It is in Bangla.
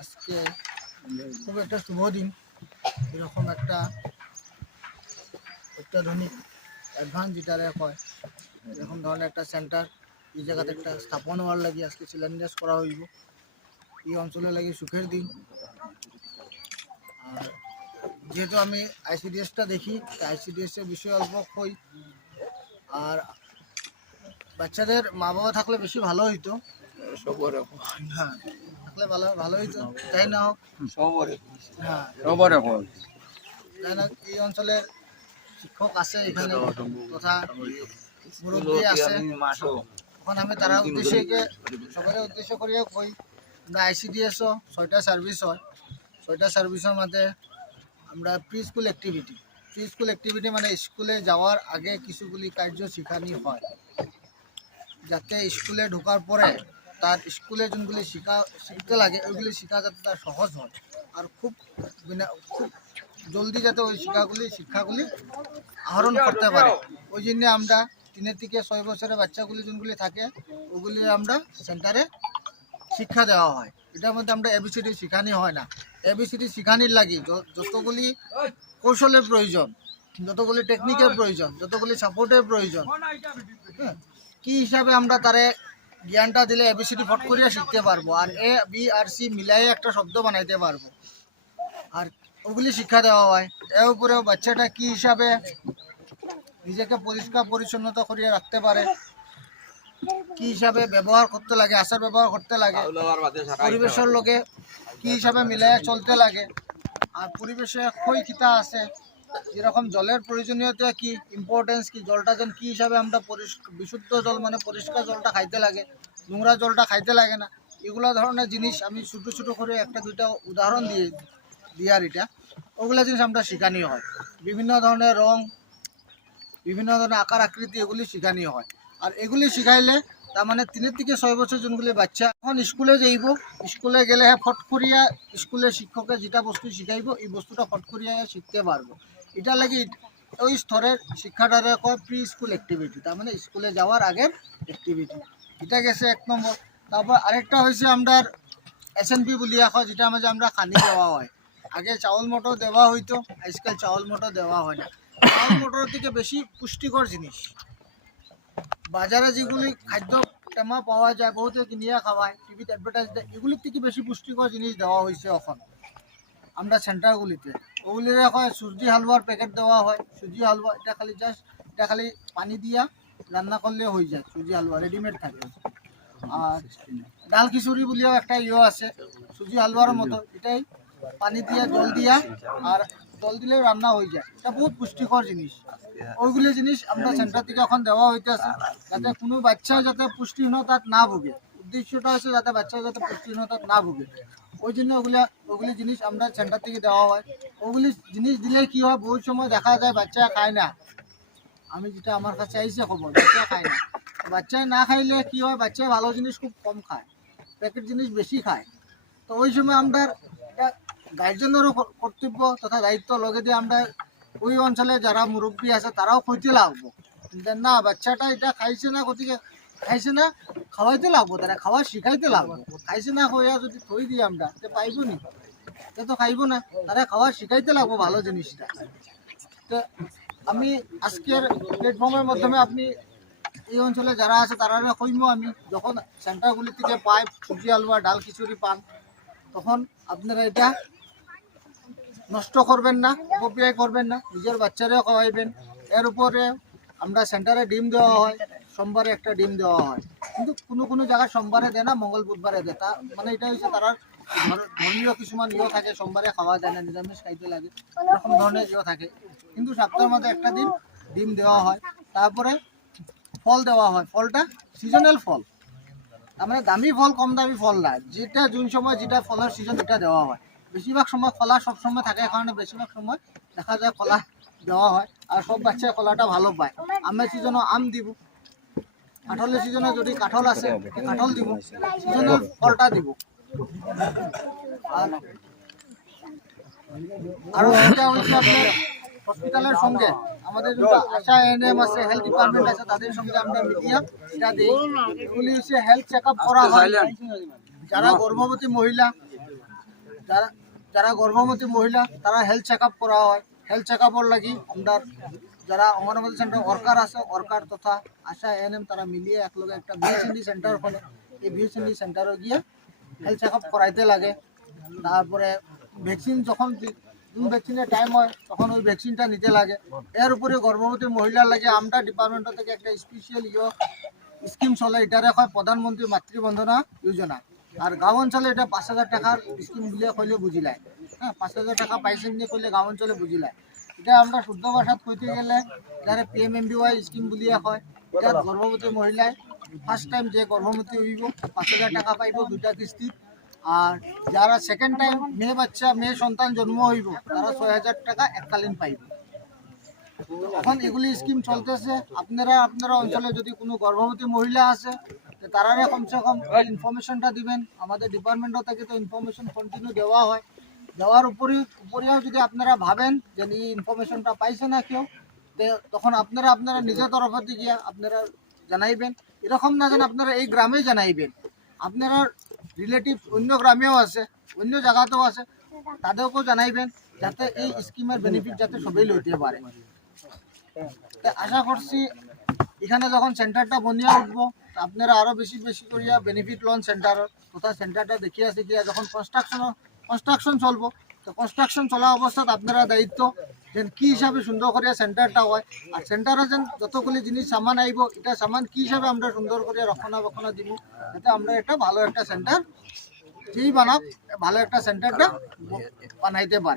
আজকে খুব একটা শুভ দিন। এরকম একটা অত্যাধুনিক অ্যাডভান্স যেটারে কয় এরকম ধরনের একটা সেন্টার এই জায়গাতে একটা স্থাপন হওয়ার লাগি আজকে শিলান্যাস করা হইব। এই অঞ্চলের লাগি সুখের দিন। আর যেহেতু আমি আইসিডিএসটা দেখি, আইসিডিএস এর বিষয়ে অল্প কই। আর বাচ্চাদের মা বাবা থাকলে বেশি ভালো হইতো। হ্যাঁ, থাকলে ভালো হইতো, তাই না হোক। হ্যাঁ, তাই না। এই অঞ্চলের শিক্ষক আছে এখানে তথা মুরব্বী আছে। এখন আমি তারা উদ্দেশ্যে সবার উদ্দেশ্য করিয়া কই, আমরা আইসিডিএসও 6টা সার্ভিস হয়। 6টা সার্ভিসের মধ্যে আমরা প্রি স্কুল অ্যাক্টিভিটি মানে স্কুলে যাওয়ার আগে কিছুগুলি কার্য শিখানি হয়, যাতে স্কুলে ঢোকার পরে তার স্কুলে যোনগুলি শিখতে লাগে ওইগুলি শিখা যাতে তার সহজ হয় আর খুব জলদি যাতে ওই শিক্ষাগুলি আহরণ করতে পারে। ওই জন্য আমরা 3 থেকে 6 বছরের বাচ্চাগুলি যোনগুলি থাকে ওগুলি আমরা সেন্টারে শিক্ষা দেওয়া হয়। এটার মধ্যে আমরা এবিসিডি শিখানি হয় না। এবিসিডি শিখানির লাগি যতগুলি কৌশলের প্রয়োজন, যতগুলি টেকনিকের প্রয়োজন, যতগুলি সাপোর্টের প্রয়োজন, হ্যাঁ, কি হিসাবে আমরা তারে জ্ঞানটা দিলে এবিসিডি ফট করিয়া শিখতে পারবো আর এ বি আর সি মিলাই একটা শব্দ বানাইতে পারবো, আর ওগুলি শিক্ষা দেওয়া হয়। এর উপরেও বাচ্চাটা কি হিসাবে নিজেকে পরিষ্কার পরিচ্ছন্নতা করিয়া রাখতে পারে, কি হিসাবে ব্যবহার করতে লাগে, আচার ব্যবহার করতে লাগে, পরিবেশের লোকে কি হিসাবে মিলাই চলতে লাগে, আর পরিবেশে কই কিতা আছে, যেরকম জলের প্রয়োজনীয়তা কি, ইম্পর্টেন্স কি, জলটা যেন কি হিসাবে আমরা বিশুদ্ধ জল মানে পরিষ্কার জলটা খাইতে লাগে, নোংরা জলটা খাইতে লাগে না, এগুলো ধরনের জিনিস আমি ছোটো ছোটো করে 1-2টা উদাহরণ দিয়ার এটা ওগুলো জিনিস আমরা শিখানি হয়। বিভিন্ন ধরনের রং, বিভিন্ন ধরনের আকার আকৃতি এগুলি শিখানি হয়। আর এগুলি শিখাইলে তার মানে 3 থেকে 6 বছর যোনগুলি বাচ্চা এখন স্কুলে যাইব, স্কুলে গেলে ফট করিয়া স্কুলের শিক্ষকে যেটা বস্তু শিখাইব এই বস্তুটা ফট করিয়া শিখতে পারবো। এটা লাগে ওই স্তরের শিক্ষাটারে কয় প্রি স্কুল অ্যাক্টিভিটি, তার মানে স্কুলে যাওয়ার আগের অ্যাক্টিভিটি। এটা গেছে 1 নম্বর। তারপর আরেকটা হয়েছে আমরা SNP বলিয়া হয়, যেটা মাঝে আমরা খানি দেওয়া হয়। আগে চাউল মটর দেওয়া হইতো, আজকাল চাউল মটর দেওয়া হয় না। চাউল মটরের থেকে বেশি পুষ্টিকর জিনিস বাজারে যেগুলি খাদ্য টেমা পাওয়া যায়, বহুতে কিনিয়া খাওয়ায়, টিভিতে অ্যাডভার্টাইজ দেয়, এগুলির থেকে বেশি পুষ্টিকর জিনিস দেওয়া হয়েছে এখন আমরা সেন্টারগুলিতে। ওগুলির এখন সুজি হালুয়ার প্যাকেট দেওয়া হয়। সুজি হালুয়া এটা খালি পানি দিয়া রান্না করলে হয়ে যায়, সুজি হালুয়া রেডিমেড থাকে। আর ডাল খিচুড়ি বলিও একটা আছে সুজি হালুয়ার মতো, এটাই পানি দিয়া জল দিয়া আর জল দিলেও রান্না হয়ে যায়। এটা বহুত পুষ্টিকর জিনিস। ওইগুলি জিনিস আমরা সেন্টার থেকে এখন দেওয়া হইতেছে যাতে কোনো বাচ্চা যাতে পুষ্টিহীনতার না ভুগে। উদ্দেশ্যটা হচ্ছে যাতে বাচ্চা যাতে পুষ্টিহীনতার না ভুগে, ওই জন্য ওগুলি জিনিস আমরা সেন্টার থেকে দেওয়া হয়। ওগুলি জিনিস দিলে কি হয়, বহু সময় দেখা যায় বাচ্চা খায় না। আমি যেটা আমার কাছে আইসে খবর, বাচ্চা খায় না। বাচ্চায় না খাইলে কি হয়, বাচ্চায় ভালো জিনিস খুব কম খায়, প্যাকেট জিনিস বেশি খায়। তো ওই সময় আমরা গার্জেনেরও কর্তব্য তথা দায়িত্ব লগে দিয়ে আমরা ওই অঞ্চলে যারা মুরব্বী আছে তারাও কইতে লাগবো না বাচ্চাটা এটা খাইছে না, গতিকে খাইছে না খাওয়াইতে লাগবো, তারা খাওয়া শিখাইতে লাগবো। খাইছে না হইয়া যদি থই দিই আমরা তো পাইবো নি, তো খাইবো না, তারা খাওয়া শিখাইতে লাগবো ভালো জিনিসটা। তো আমি আজকের প্ল্যাটফর্মের মাধ্যমে আপনি এই অঞ্চলে যারা আছে তারা কইমো, আমি যখন সেন্টারগুলি থেকে পাই সুজি হালুয়া ডাল খিচুড়ি পান, তখন আপনারা এটা নষ্ট করবেন না, অপব্যয় করবেন না, নিজের বাচ্চারাও খাওয়াইবেন। এর উপরে আমরা সেন্টারে ডিম দেওয়া হয়, সোমবারে একটা ডিম দেওয়া হয়, কিন্তু কোনো কোনো জায়গায় সোমবারে দেয় না, মঙ্গল বুধবারে দেয়। তা মানে এটা হচ্ছে তারা ধর্মীয় কিছুমান থাকে, সোমবারে খাওয়া যায় না, নিরামিষ খাইতে লাগে, এরকম ধরনের থাকে। কিন্তু সপ্তাহের মধ্যে একটা দিন ডিম দেওয়া হয়। তারপরে ফল দেওয়া হয়, ফলটা সিজনাল ফল, তার মানে দামি ফল কম দামি ফল না, যেটা যোন সময় যেটা ফলের সিজন এটা দেওয়া হয়। বেশিরভাগ সময় কলা সবসময় থাকে কারণে বেশিরভাগ সময় দেখা যায় কলা দেওয়া হয়। আর সব বাচ্চায় কলাটা ভালো পায়। আমের সিজনে আম দিব, কাঁঠালের সিজনে যদি কাঁঠাল আছে কাঁঠাল দিব, সিজনাল ফলটা দিব। আরও যেটা হচ্ছে আপনার হসপিটালের সঙ্গে আমাদের আশা এএনএম আছে, হেলথ ডিপার্টমেন্ট আছে, তাদের সঙ্গে আমরা মিডিয়া এটা দিই। এগুলি হচ্ছে হেলথ চেক আপ করা হয়। যারা গর্ভবতী মহিলা যারা যারা গর্ভবতী মহিলা তারা হেলথ চেক আপ করা হয়। হেলথ চেক আপর লাগি আমরা যারা অঙ্গনবাদী সেন্টার ওয়ার্কার আছে, ওয়ার্কার তথা আশা এএনএম তারা মিলিয়ে একলগে একটা ভিএসএনডি সেন্টার খোলে। এই ভিএসএনডি সেন্টারে গিয়ে হেলথ চেক আপ করাইতে লাগে। তারপরে ভ্যাকসিন যখন ভ্যাকসিনের টাইম হয় তখন ওই ভ্যাকসিনটা নিতে লাগে। এর উপরে গর্ভবতী মহিলার লাগে আমরা ডিপার্টমেন্ট থেকে একটা স্পেশাল স্কিম চলে, এটারে হয় প্রধানমন্ত্রী মাতৃবন্ধনা যোজনা। আর গাঁও অঞ্চলে এটা 5,000 টাকার স্কিম বুলিয়ে কইলে বুঝিলায়। হ্যাঁ, 5,000 টাকা পাইছেন নিয়ে কইলে গাঁও অঞ্চলে বুঝিলায়। এটা আমরা শুদ্ধ ভাষাত কইতে গেলে যারা PMMBY স্কিম বুলিয়ে হয়, এটা গর্ভবতী মহিলায় ফার্স্ট টাইম যে গর্ভবতী হইব 5,000 টাকা পাইব 2টা কিস্তিত। আর যারা সেকেন্ড টাইম মেয়ে সন্তান জন্ম হইব তারা 6,000 টাকা এককালীন পাইব। এখন এগুলি স্কিম চলতেছে। আপনারা অঞ্চলে যদি কোনো গর্ভবতী মহিলা আছে তারারে কমসে কম ইনফরমেশনটা দিবেন। আমাদের ডিপার্টমেন্ট থেকে তো ইনফরমেশন কন্টিনিউ দেওয়া হয়। দেওয়ার উপরেও যদি আপনারা ভাবেন যে এই ইনফরমেশনটা পাইছে না কেউ, তখন আপনারা নিজের তরফে গিয়ে আপনারা জানাইবেন। এরকম না যেন আপনারা এই গ্রামেই জানাইবেন, আপনারা রিলেটিভ অন্য গ্রামেও আছে, অন্য জায়গাতেও আছে, তাদেরকেও জানাইবেন যাতে এই স্কিমের বেনিফিট যাতে সবাই লইতে পারে। আশা করছি এখানে যখন সেন্টারটা বনিয়া উঠবো আপনারা আরো বেশি করিয়া বেনিফিট লন সেন্টার তথা সেন্টারটা দেখিয়া শিখিয়া যখন কনস্ট্রাকশন চলবো, তো কনস্ট্রাকশন চলা অবস্থাত আপনারা দায়িত্ব যে কি হিসাবে সুন্দর করিয়া সেন্টারটা হয়। আর সেন্টারে যেন যতগুলি জিনিস সামান আইব এটা সামান কি হিসাবে আমরা সুন্দর করিয়া রক্ষণাবেক্ষণা দিব, যাতে আমরা একটা ভালো একটা সেন্টার যেই বানাব ভালো একটা সেন্টারটা বানাইতে পারে।